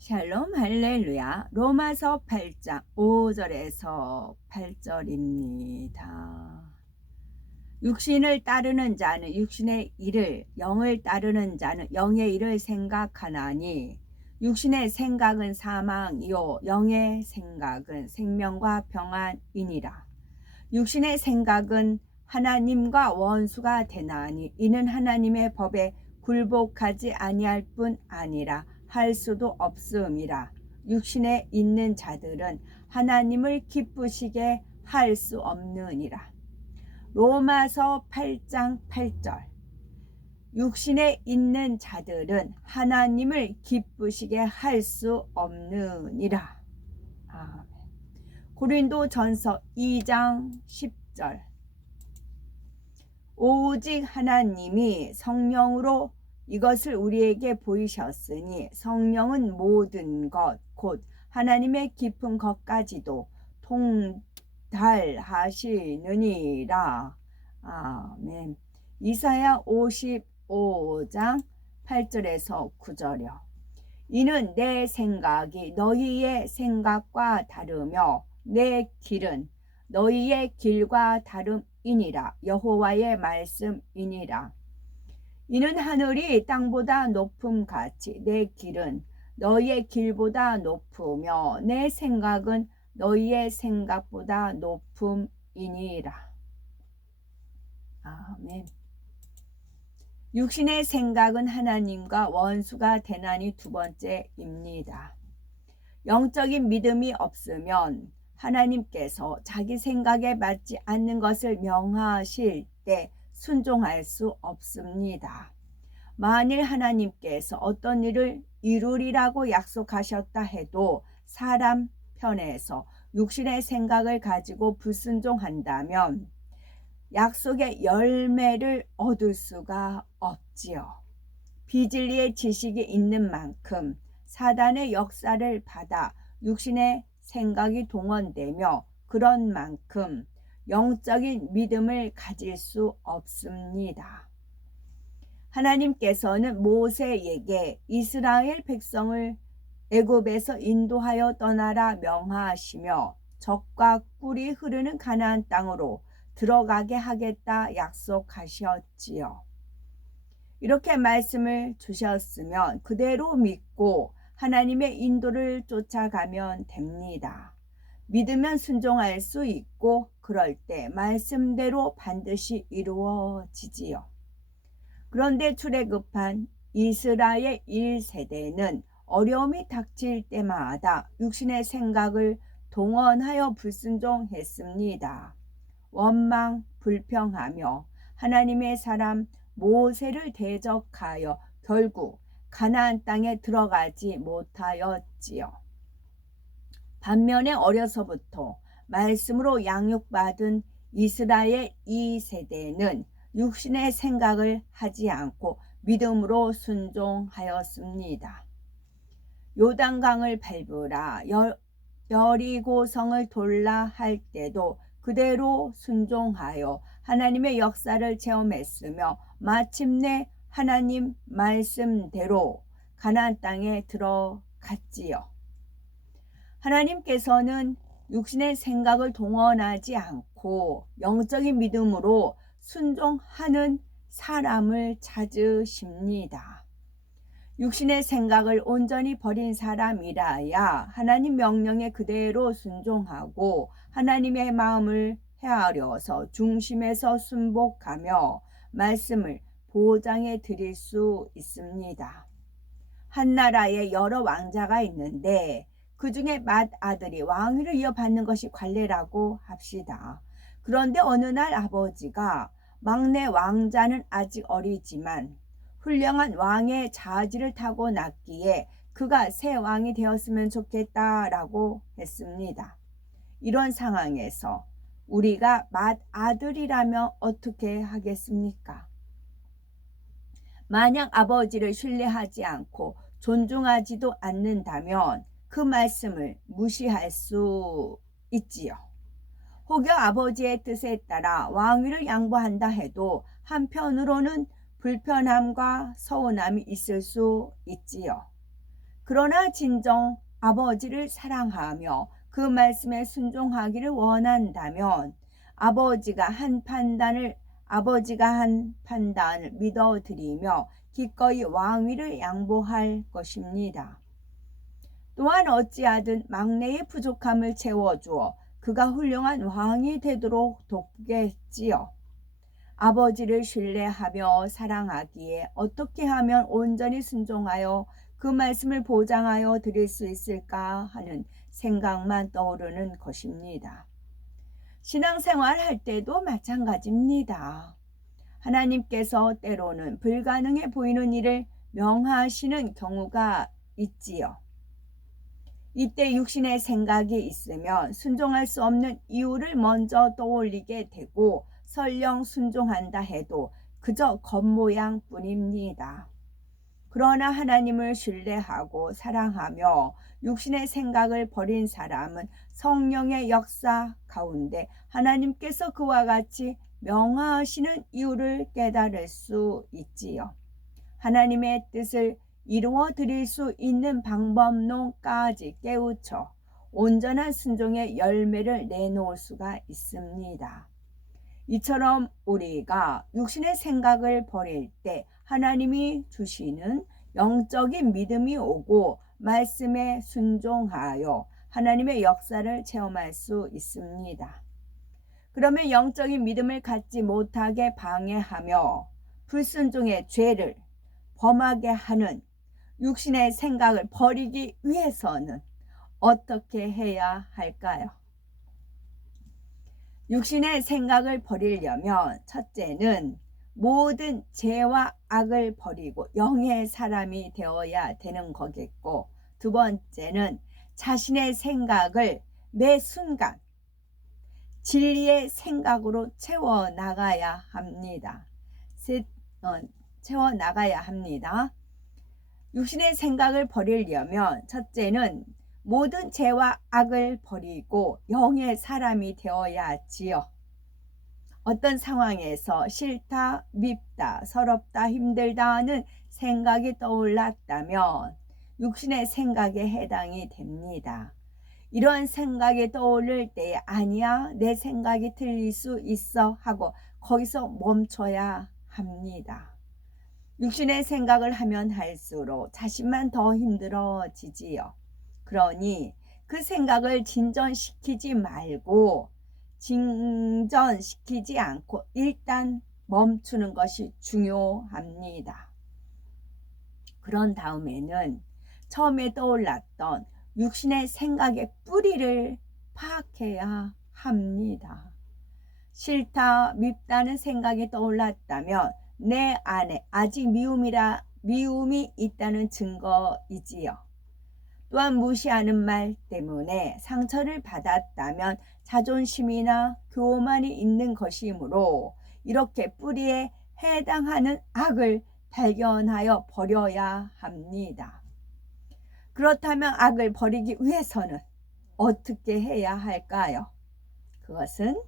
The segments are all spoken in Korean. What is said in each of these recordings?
샬롬 할렐루야. 로마서 8장 5절에서 8절입니다. 육신을 따르는 자는 육신의 일을, 영을 따르는 자는 영의 일을 생각하나니 육신의 생각은 사망이요 영의 생각은 생명과 평안이니라. 육신의 생각은 하나님과 원수가 되나니 이는 하나님의 법에 굴복하지 아니할 뿐 아니라 할 수도 없음이라. 육신에 있는 자들은 하나님을 기쁘시게 할 수 없느니라. 로마서 8장 8절. 육신에 있는 자들은 하나님을 기쁘시게 할 수 없느니라. 아멘. 고린도전서 2장 10절. 오직 하나님이 성령으로 이것을 우리에게 보이셨으니 성령은 모든 것 곧 하나님의 깊은 것까지도 통달하시느니라. 아멘. 이사야 55장 8절에서 9절이요. 이는 내 생각이 너희의 생각과 다르며 내 길은 너희의 길과 다름이니라. 여호와의 말씀이니라. 이는 하늘이 땅보다 높음같이 내 길은 너희의 길보다 높으며 내 생각은 너희의 생각보다 높음이니라. 아멘. 육신의 생각은 하나님과 원수가 되나니 두 번째입니다. 영적인 믿음이 없으면 하나님께서 자기 생각에 맞지 않는 것을 명하실 때 순종할 수 없습니다. 만일 하나님께서 어떤 일을 이루리라고 약속하셨다 해도 사람 편에서 육신의 생각을 가지고 불순종한다면 약속의 열매를 얻을 수가 없지요. 비진리의 지식이 있는 만큼 사단의 역사를 받아 육신의 생각이 동원되며 그런 만큼 영적인 믿음을 가질 수 없습니다. 하나님께서는 모세에게 이스라엘 백성을 애굽에서 인도하여 떠나라 명하시며 젖과 꿀이 흐르는 가나안 땅으로 들어가게 하겠다 약속하셨지요. 이렇게 말씀을 주셨으면 그대로 믿고 하나님의 인도를 쫓아가면 됩니다. 믿으면 순종할 수 있고 그럴 때 말씀대로 반드시 이루어지지요. 그런데 출애굽한 이스라엘 1세대는 어려움이 닥칠 때마다 육신의 생각을 동원하여 불순종했습니다. 원망 불평하며 하나님의 사람 모세를 대적하여 결국 가나안 땅에 들어가지 못하였지요. 반면에 어려서부터 말씀으로 양육받은 이스라엘 2세대는 육신의 생각을 하지 않고 믿음으로 순종하였습니다. 요단강을 밟으라 여리고성을 돌라 할 때도 그대로 순종하여 하나님의 역사를 체험했으며 마침내 하나님 말씀대로 가나안 땅에 들어갔지요. 하나님께서는 육신의 생각을 동원하지 않고 영적인 믿음으로 순종하는 사람을 찾으십니다. 육신의 생각을 온전히 버린 사람이라야 하나님 명령에 그대로 순종하고 하나님의 마음을 헤아려서 중심에서 순복하며 말씀을 보장해 드릴 수 있습니다. 한 나라에 여러 왕자가 있는데 그 중에 맏아들이 왕위를 이어받는 것이 관례라고 합시다. 그런데 어느 날 아버지가 막내 왕자는 아직 어리지만 훌륭한 왕의 자질을 타고났기에 그가 새 왕이 되었으면 좋겠다라고 했습니다. 이런 상황에서 우리가 맏아들이라면 어떻게 하겠습니까? 만약 아버지를 신뢰하지 않고 존중하지도 않는다면 그 말씀을 무시할 수 있지요. 혹여 아버지의 뜻에 따라 왕위를 양보한다 해도 한편으로는 불편함과 서운함이 있을 수 있지요. 그러나 진정 아버지를 사랑하며 그 말씀에 순종하기를 원한다면 아버지가 한 판단을 믿어드리며 기꺼이 왕위를 양보할 것입니다. 또한 어찌하든 막내의 부족함을 채워주어 그가 훌륭한 왕이 되도록 돕겠지요. 아버지를 신뢰하며 사랑하기에 어떻게 하면 온전히 순종하여 그 말씀을 보장하여 드릴 수 있을까 하는 생각만 떠오르는 것입니다. 신앙생활 할 때도 마찬가지입니다. 하나님께서 때로는 불가능해 보이는 일을 명하시는 경우가 있지요. 이때 육신의 생각이 있으면 순종할 수 없는 이유를 먼저 떠올리게 되고 설령 순종한다 해도 그저 겉모양 뿐입니다. 그러나 하나님을 신뢰하고 사랑하며 육신의 생각을 버린 사람은 성령의 역사 가운데 하나님께서 그와 같이 명하시는 이유를 깨달을 수 있지요. 하나님의 뜻을 이루어 드릴 수 있는 방법론까지 깨우쳐 온전한 순종의 열매를 내놓을 수가 있습니다. 이처럼 우리가 육신의 생각을 버릴 때 하나님이 주시는 영적인 믿음이 오고 말씀에 순종하여 하나님의 역사를 체험할 수 있습니다. 그러면 영적인 믿음을 갖지 못하게 방해하며 불순종의 죄를 범하게 하는 육신의 생각을 버리기 위해서는 어떻게 해야 할까요? 육신의 생각을 버리려면 첫째는 모든 죄와 악을 버리고 영의 사람이 되어야 되는 거겠고, 두 번째는 자신의 생각을 매 순간 진리의 생각으로 채워나가야 합니다. 육신의 생각을 버리려면 첫째는 모든 죄와 악을 버리고 영의 사람이 되어야 하지요. 어떤 상황에서 싫다, 밉다, 서럽다, 힘들다 하는 생각이 떠올랐다면 육신의 생각에 해당이 됩니다. 이런 생각이 떠오를 때에 아니야, 내 생각이 틀릴 수 있어 하고 거기서 멈춰야 합니다. 육신의 생각을 하면 할수록 자신만 더 힘들어지지요. 그러니 그 생각을 진전시키지 않고 일단 멈추는 것이 중요합니다. 그런 다음에는 처음에 떠올랐던 육신의 생각의 뿌리를 파악해야 합니다. 싫다, 밉다는 생각이 떠올랐다면 내 안에 아직 미움이 있다는 증거이지요. 또한 무시하는 말 때문에 상처를 받았다면 자존심이나 교만이 있는 것이므로 이렇게 뿌리에 해당하는 악을 발견하여 버려야 합니다. 그렇다면 악을 버리기 위해서는 어떻게 해야 할까요? 그것은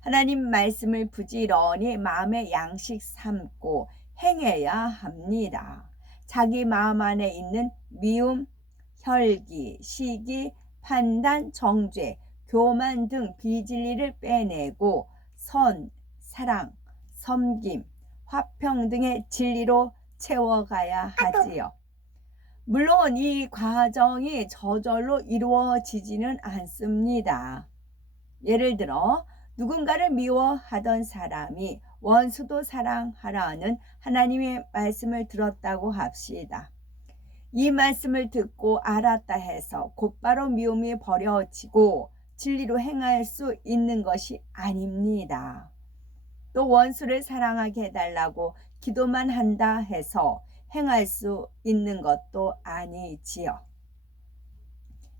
하나님 말씀을 부지런히 마음의 양식 삼고 행해야 합니다. 자기 마음 안에 있는 미움, 혈기, 시기, 판단, 정죄, 교만 등 비진리를 빼내고 선, 사랑, 섬김, 화평 등의 진리로 채워가야 하지요. 물론 이 과정이 저절로 이루어지지는 않습니다. 예를 들어 누군가를 미워하던 사람이 원수도 사랑하라는 하나님의 말씀을 들었다고 합시다. 이 말씀을 듣고 알았다 해서 곧바로 미움이 버려지고 진리로 행할 수 있는 것이 아닙니다. 또 원수를 사랑하게 해달라고 기도만 한다 해서 행할 수 있는 것도 아니지요.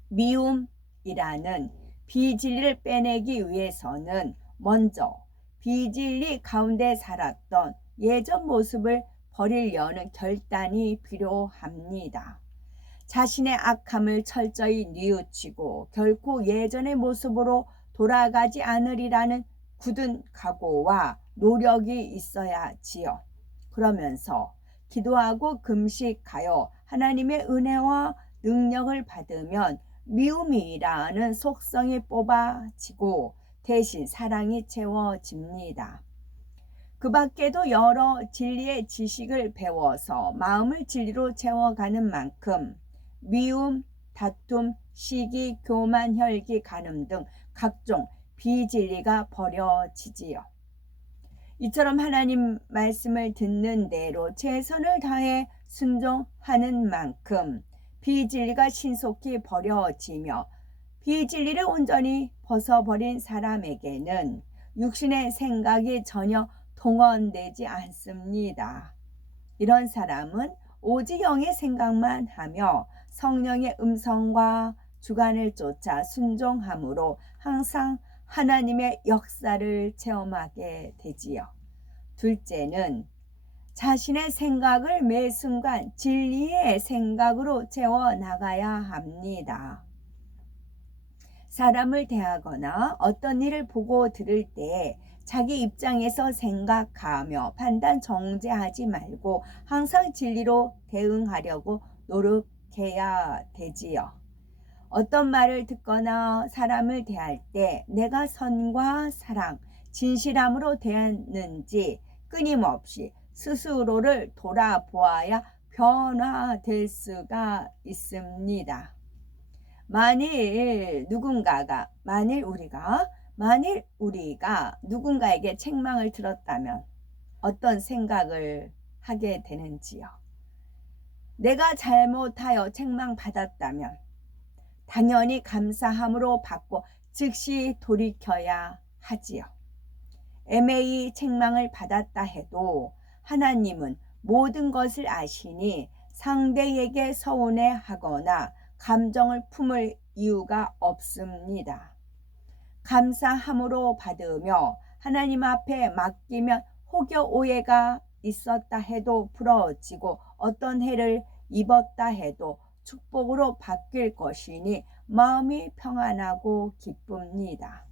미움이라는 비진리를 빼내기 위해서는 먼저 비진리 가운데 살았던 예전 모습을 버리려는 결단이 필요합니다. 자신의 악함을 철저히 뉘우치고 결코 예전의 모습으로 돌아가지 않으리라는 굳은 각오와 노력이 있어야 지요. 그러면서 기도하고 금식하여 하나님의 은혜와 능력을 받으면 미움이라는 속성이 뽑아지고 대신 사랑이 채워집니다. 그 밖에도 여러 진리의 지식을 배워서 마음을 진리로 채워가는 만큼 미움, 다툼, 시기, 교만, 혈기, 간음 등 각종 비진리가 버려지지요. 이처럼 하나님 말씀을 듣는 대로 최선을 다해 순종하는 만큼 비진리가 신속히 버려지며 비진리를 온전히 벗어버린 사람에게는 육신의 생각이 전혀 동원되지 않습니다. 이런 사람은 오직 영의 생각만 하며 성령의 음성과 주관을 쫓아 순종함으로 항상 하나님의 역사를 체험하게 되지요. 둘째는 자신의 생각을 매 순간 진리의 생각으로 채워나가야 합니다. 사람을 대하거나 어떤 일을 보고 들을 때 자기 입장에서 생각하며 판단 정죄하지 말고 항상 진리로 대응하려고 노력해야 되지요. 어떤 말을 듣거나 사람을 대할 때 내가 선과 사랑, 진실함으로 대했는지 끊임없이 스스로를 돌아보아야 변화될 수가 있습니다. 만일 우리가 누군가에게 책망을 들었다면 어떤 생각을 하게 되는지요? 내가 잘못하여 책망받았다면 당연히 감사함으로 받고 즉시 돌이켜야 하지요. 애매히 책망을 받았다 해도 하나님은 모든 것을 아시니 상대에게 서운해하거나 감정을 품을 이유가 없습니다. 감사함으로 받으며 하나님 앞에 맡기면 혹여 오해가 있었다 해도 풀어지고 어떤 해를 입었다 해도 축복으로 바뀔 것이니 마음이 평안하고 기쁩니다.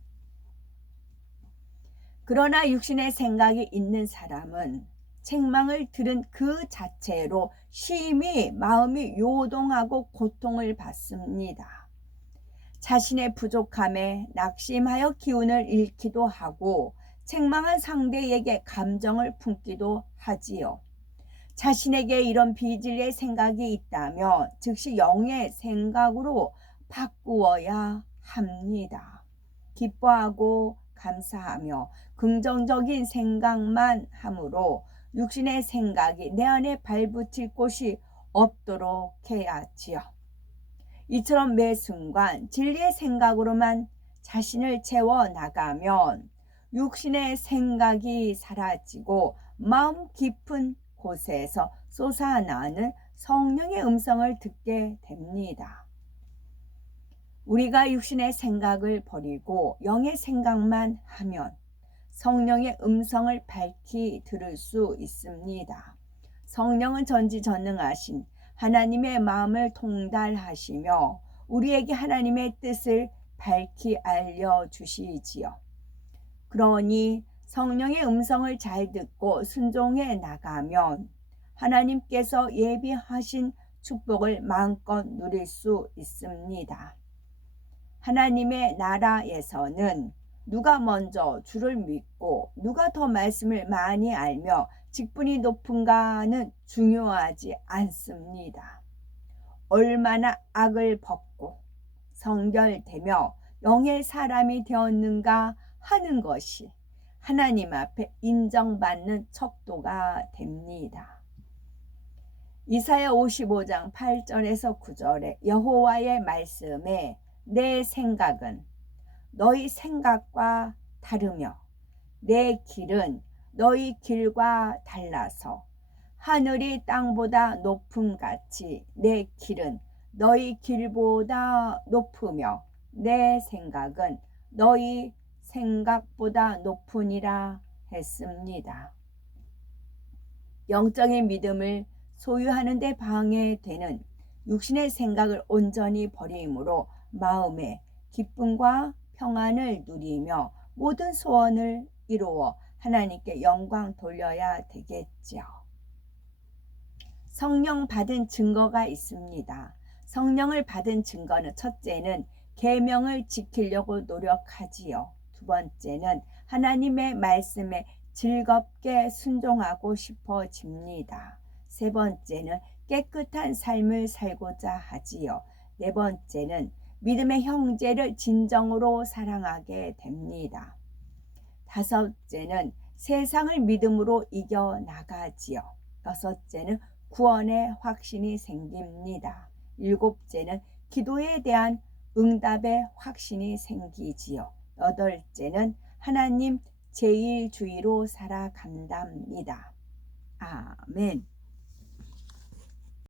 그러나 육신의 생각이 있는 사람은 책망을 들은 그 자체로 심히 마음이 요동하고 고통을 받습니다. 자신의 부족함에 낙심하여 기운을 잃기도 하고 책망한 상대에게 감정을 품기도 하지요. 자신에게 이런 비진리의 생각이 있다면 즉시 영의 생각으로 바꾸어야 합니다. 기뻐하고 감사하며 긍정적인 생각만 함으로 육신의 생각이 내 안에 발붙일 곳이 없도록 해야지요. 이처럼 매 순간 진리의 생각으로만 자신을 채워나가면 육신의 생각이 사라지고 마음 깊은 곳에서 솟아나는 성령의 음성을 듣게 됩니다. 우리가 육신의 생각을 버리고 영의 생각만 하면 성령의 음성을 밝히 들을 수 있습니다. 성령은 전지전능하신 하나님의 마음을 통달하시며 우리에게 하나님의 뜻을 밝히 알려주시지요. 그러니 성령의 음성을 잘 듣고 순종해 나가면 하나님께서 예비하신 축복을 마음껏 누릴 수 있습니다. 하나님의 나라에서는 누가 먼저 주를 믿고 누가 더 말씀을 많이 알며 직분이 높은가는 중요하지 않습니다. 얼마나 악을 벗고 성결되며 영의 사람이 되었는가 하는 것이 하나님 앞에 인정받는 척도가 됩니다. 이사야 55장 8절에서 9절에 여호와의 말씀에 내 생각은 너희 생각과 다르며 내 길은 너희 길과 달라서 하늘이 땅보다 높음같이 내 길은 너희 길보다 높으며 내 생각은 너희 생각보다 높으니라 했습니다. 영적인 믿음을 소유하는 데 방해되는 육신의 생각을 온전히 버림으로 마음에 기쁨과 평안을 누리며 모든 소원을 이루어 하나님께 영광 돌려야 되겠죠. 성령 받은 증거가 있습니다. 성령을 받은 증거는 첫째는 계명을 지키려고 노력하지요. 두 번째는 하나님의 말씀에 즐겁게 순종하고 싶어집니다. 세 번째는 깨끗한 삶을 살고자 하지요. 네 번째는 믿음의 형제를 진정으로 사랑하게 됩니다. 다섯째는 세상을 믿음으로 이겨나가지요. 여섯째는 구원의 확신이 생깁니다. 일곱째는 기도에 대한 응답의 확신이 생기지요. 여덟째는 하나님 제일주의로 살아간답니다. 아멘.